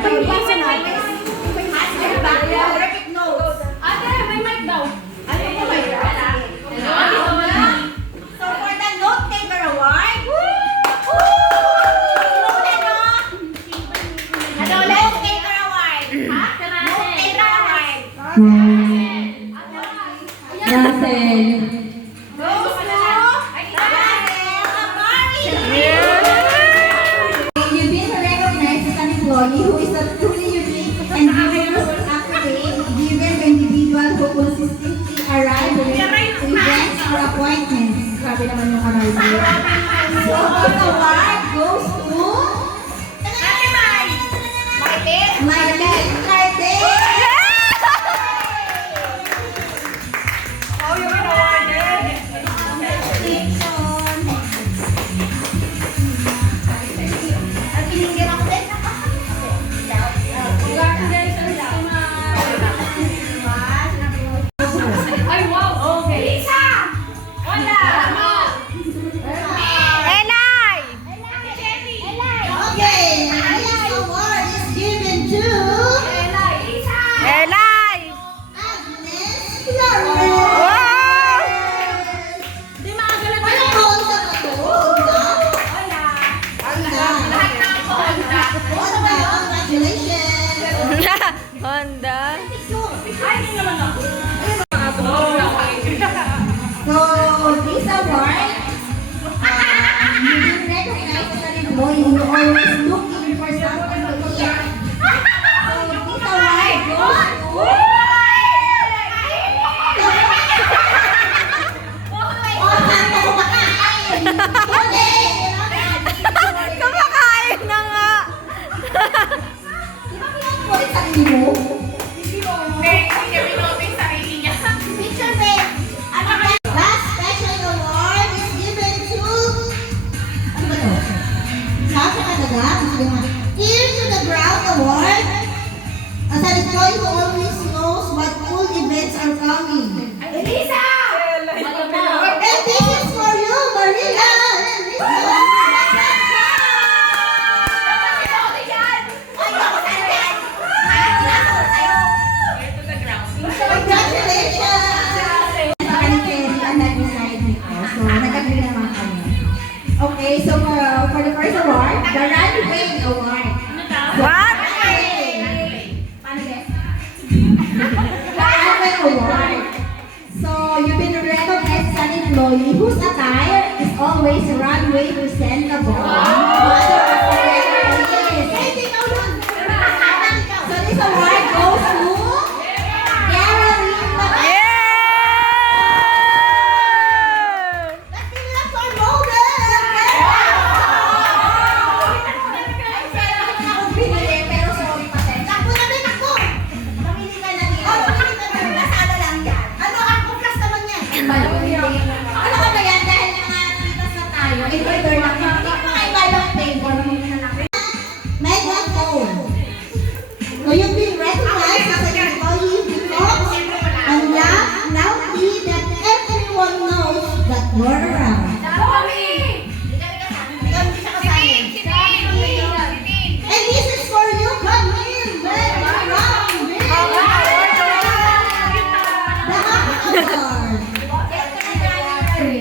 pagbasa natin. Perfect notes. May mic daw. Ano po ba yun? So for the note taker award, note taker award. Note taker award. Russell. Goes to You've been recognized as an employee who is a truly unique and vigorous activate given the individual who consistently arrive to events or appointments. Sabi naman yung arrival. So, this award goes to Marlene Cardel. Oh, you've been awarded. Ay, wow. Okay. Wala. Okay, this award is given to Agnes Flores. Di maagalan Wala na. ko sa Honda. Honda, congratulations. Honda. Ay, hindi naman ako. So, this award, you've been recognized as an employee who always looking for something to eat. So, this award goes to Kumakain na nga. Last special award is given to ano ba to? Sasha Kadaga? Ear to the Ground Award. As an employee who always knows what cool events are coming. And this is for you, Marina! Congratulations! Okay, so for the first award, the Runway Award. What? Paano guys? The Runway Award. So you've been recognized as an employee whose attire is always runway presentable. Mother of the employees. So this award goes to Caroline Macau. Yeah! Let's give it up for Logan! Akong binili, pero sorry pa tayo. Takbo na rin ako! Mamili ka na rin. Mamili ka na rin. Nasala lang yan. Ano, ako plus naman yan. Ano ka ba yan? Dahil mga titas na tayo, in-order lang. Hindi mga ibang flavor. Megaphone. So you've been recognized as an employee who talks and laughs loudly that everyone knows that you're around. And this is for you, Camille. Very round. The Happy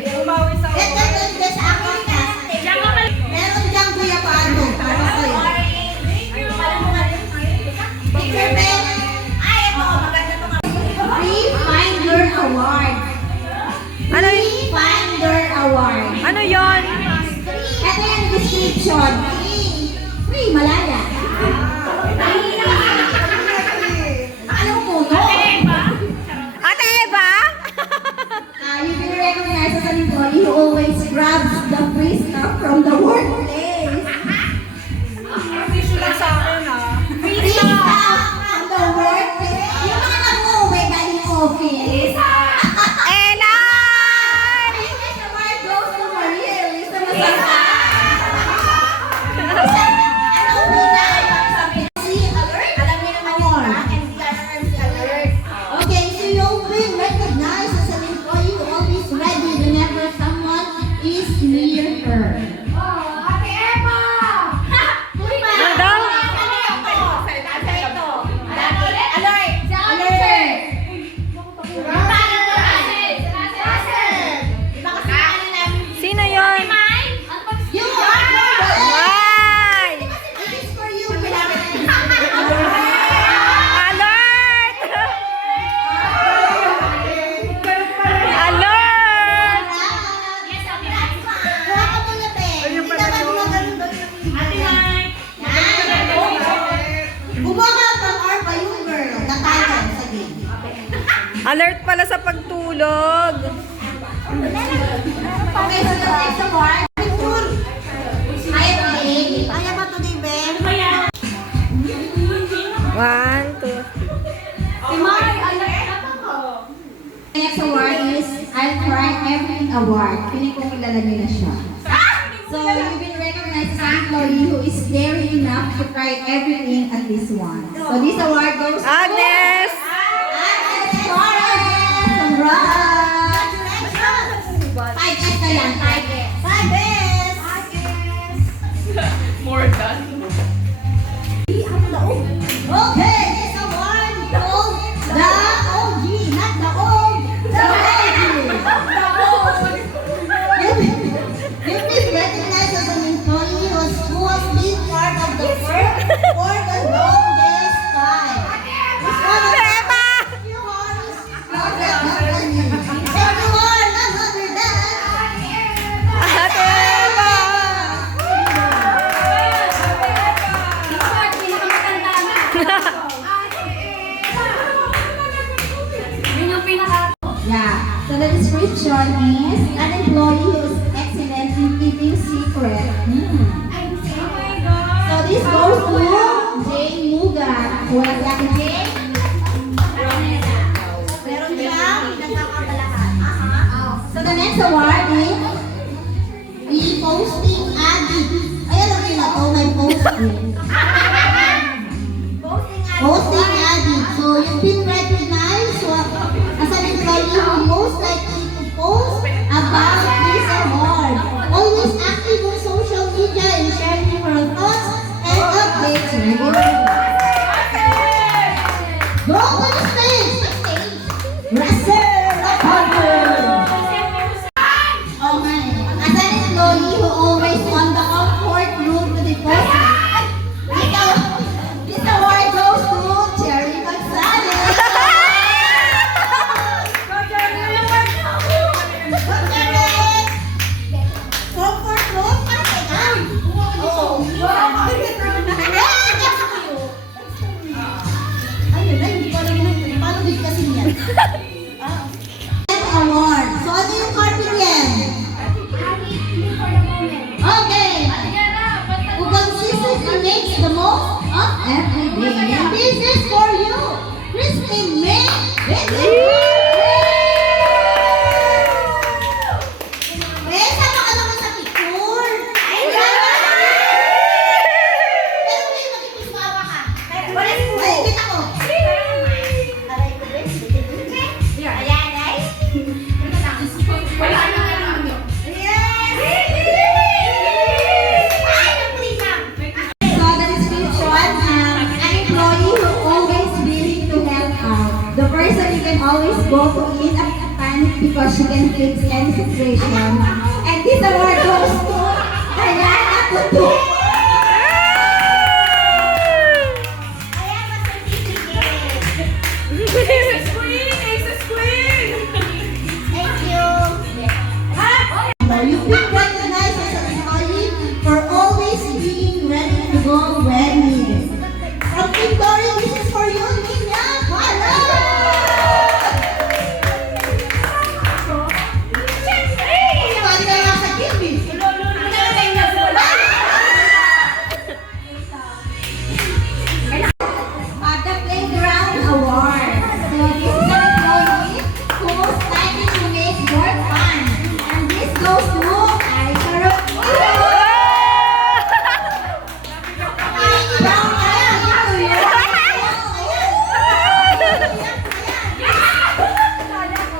Award. Ito sa akin na. Meron diyang kuya paano. Para sa'yo. Picture pen. Free Finder Award. Ano Free Finder Award. Ano yon? Ito yung description. Free Malaya. Anong puno? Ate Eva? You can recognize as an employee who always grabs the free stuff from the workplace. Issue lang sa akin, ha? Free stuff from the workplace. Yung mga nag-uwi galing office. Elay! This award goes to Maria Elisa Masaka. Ano una? MC Alert? Alam niyo naman yun, ha? MC Alert. Okay, so you've been recognized as an employee who always ready whenever someone is near her. Ate Emma! Ano daw? Alert pala sa pagtulog. Okay, so the next award, picture. Kaya ba today, Ben? 1, 2. The next award is I'll Try Everything Award. Piling ko kilala niyo na siya. So, you've been recognized as an employee who is daring enough to try everything at least once. So, this award goes to Agnes! Agnes Flores! Congrats! 5S na yan, 5S. 5S! Okay, this award goes the OG, not the old, the OG. You've been recognized as an employee who has been part of the firm for the longest time. It's one of the few honest of the company. Everyone, none other than Ate Eva! Yeah. So the description is an employee who is excellent in keeping secret. So this goes to Jane Muga. Wala si Ate Jane? Meron siyang pinagkakabalahan. So the next award is the posting addict. Ay, alam niyo na to, may posting. Posting addict. So you've been recognized as an employee who most likely to post about this award. Always active on social media and sharing your thoughts and updates regularly. Go to the stage! Russell Apartment! Okay. As an employee who always on the comfort room to the post. This award goes to Cherry Gonzalez. Comfort room? Ayun na, hindi ko alam yun. Paano bigkasin yan? Award. So, ano yung carpet yan? Okay. Who consistently makes the most of every day. And this is for you, Christine May. Sama ka naman sa picture. Pero may makikisama ka. Ay, kita ko. Aray ko, Ben. Ayan, guys. Wala na ano. So the description, an employee who always willing to help out. The person you can always go to in a panic because she can fix any situation. And this award goes to Diana Kutu. You've been recognized as an employee for always being ready to go when needed. From Team Dory, this is for you, Nina Pala! Pwede ka lang sa Kimby. The Playground Award. So this is an employee who most likely to make work fun. And this goes to Aisha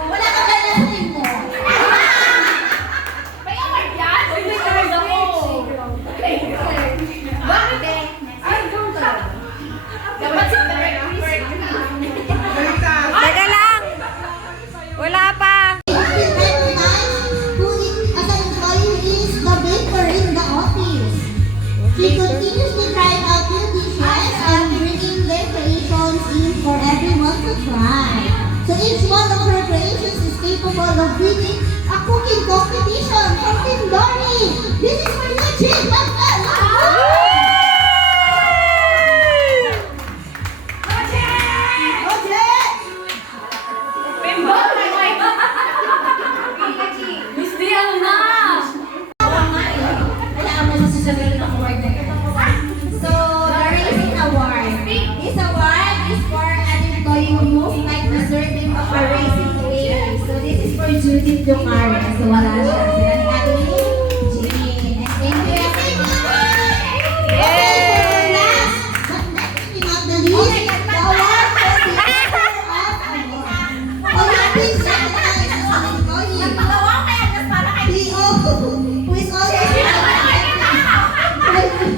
wala ka ba na sa team mo? Teka lang! Wala pa! You've been recognized who as an employee is the baker in the office. She continuously trying out new dishes and bringing their creations in for everyone to try. So each one of her creations is capable of winning a cooking competition from Team Dory. This is for you, Jim!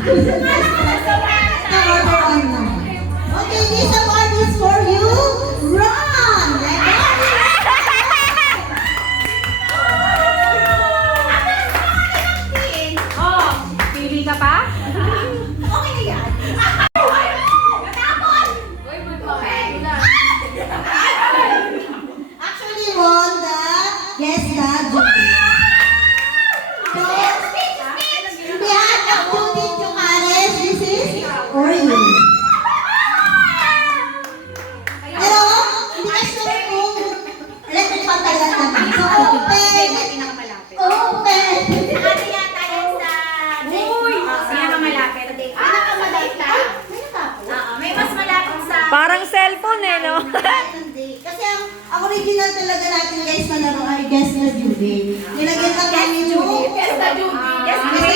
Who's the best contestant? Order on now. Okay, this award is for you, Ron! Like that. Oh, pili ka pa? Okay na yan. Matapon! Actually won the Yes God Judy. So, in behalf of Judy Chucares, this is for you. Pero, hindi ka sure kung electric patalan naman. So, open! Open! Ano yata yan sa... Uy! Pinakamalapit. Pinakamalapit. Oo, may mas malapit sa... Parang cellphone eh, no? Hindi. Kasi ang original talaga natin guys na laro ay Guess the Judy. Nilagyan lang namin yung Yes, na Judy. Yes, Guess